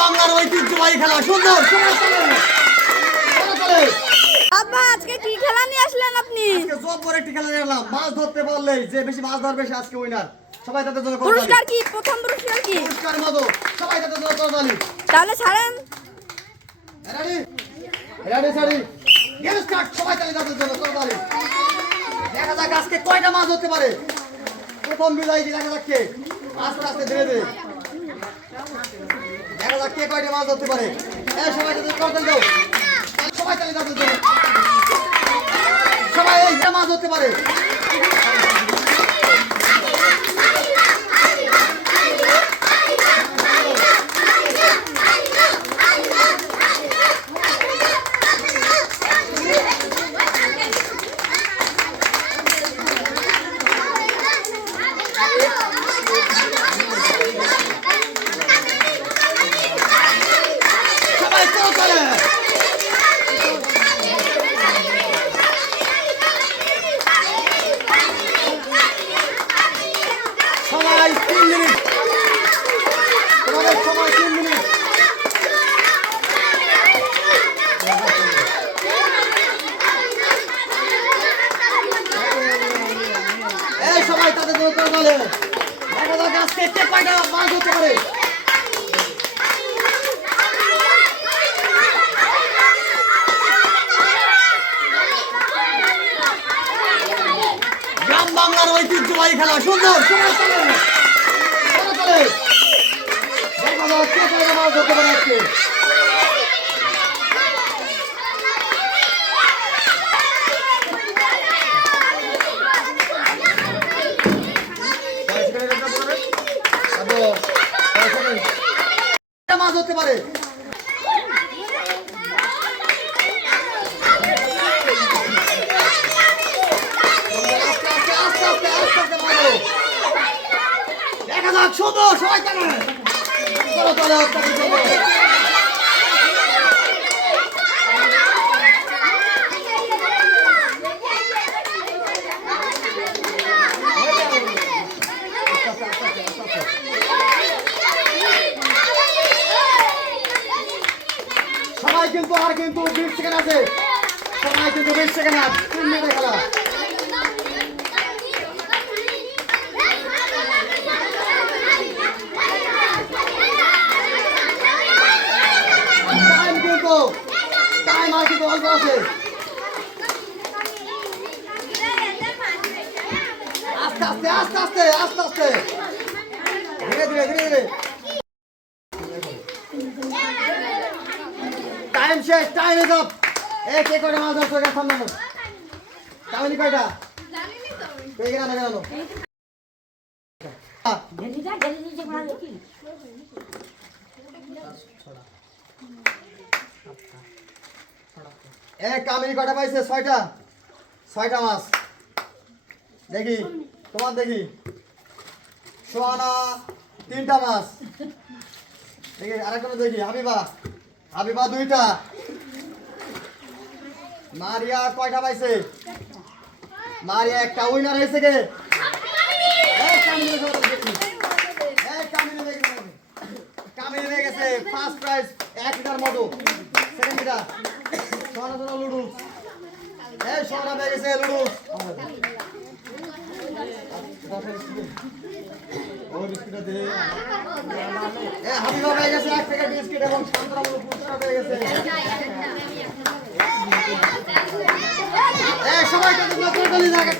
বাংলার ঐতিহ্যবাহী খেলা। সুন্দর। আব্বা আজকে কি খেলা নিয়ে আসলেন আপনি? আজকে জব্বর একটি খেলা দেখলাম মাছ ধরতে পারলেই যে বেশি মাছ ধরবে সে আজকে উইনার সবাই তাদের জন্য পুরস্কার কি? প্রথম পুরস্কার কি? পুরস্কার মতো সবাই তাদের জন্য করতালি তাহলে ছাড়েন। রেডি রেডি সারি গেম স্টার্ট সবাই তাদের জন্য করতালি দেখা যাক আজকে কয়টা মাছ ধরতে পারে। প্রথম বিজয়ী দেখা যাচ্ছে আস্তে আস্তে ধীরে ধীরে। দেখা যাক কে কয়টা মাছ ধরতে পারে। এই সবাই তাদের করতালি দাও। সবাই তালি তাদের জন্য সবাই এই মাছ ধরতে পারে। সবাই চলো চলে সবাই তিন সময় তিন মিনিট। এই সবাই তাদের যাক আজকে মাছ হতে পারে। বাংলার ঐতিহ্যবাহী খেলা। সুন্দর মাছ হতে পারে আস্তে আস্তে আস্তে আস্তে আস্তে আস্তে মারো। দেখা যাক শুধু সবাই চলে, চলো চলো। সবাই কিন্তু আর কিন্তু বিশ সেকেন্ড আছে। সবাই কিন্তু বিশ সেকেন্ড আছে। তিন মিনিটে খেলা। টাইম কিন্তু টাইম আর কিন্তু অল্প আছে। আস্তে আস্তে আস্তে আস্তে আস্তে আস্তে। ধীরে ধীরে ধীরে ধীরে। টাইম শেষ টাইম ইজ আপ এ কে কয়টা মাছ ধরছো এটা সামনে। কামিনী কয়টা? পেয়ে গেল না কেন এ কামিনী কয়টা পাইছে? ছয়টা। ছয়টা মাছ। দেখি, তোমার দেখি। সোহানা, তিনটা মাছ। দেখি আরেকটা দেখি। হাবিবা হাবিবা দুইটা। মারিয়া কয়টা পাইছে? মারিয়া একটা উইনার হয়েছে কে এই কামিনী দেখো, দেখি। এই কামিনী দেখি না আমি। কামিনী হয়ে গেছে ফার্স্ট প্রাইজ এক লিটার মতো সেকেন্ড লিটার সোনা সোনা লুডুস এই সোনা হয়ে গেছে লুডুস হাবিবা হয়ে গেছে এক প্যাকেট বিস্কিট এবং সান্তরা পুরস্কার হয়ে গেছে। এ সবাই তাদের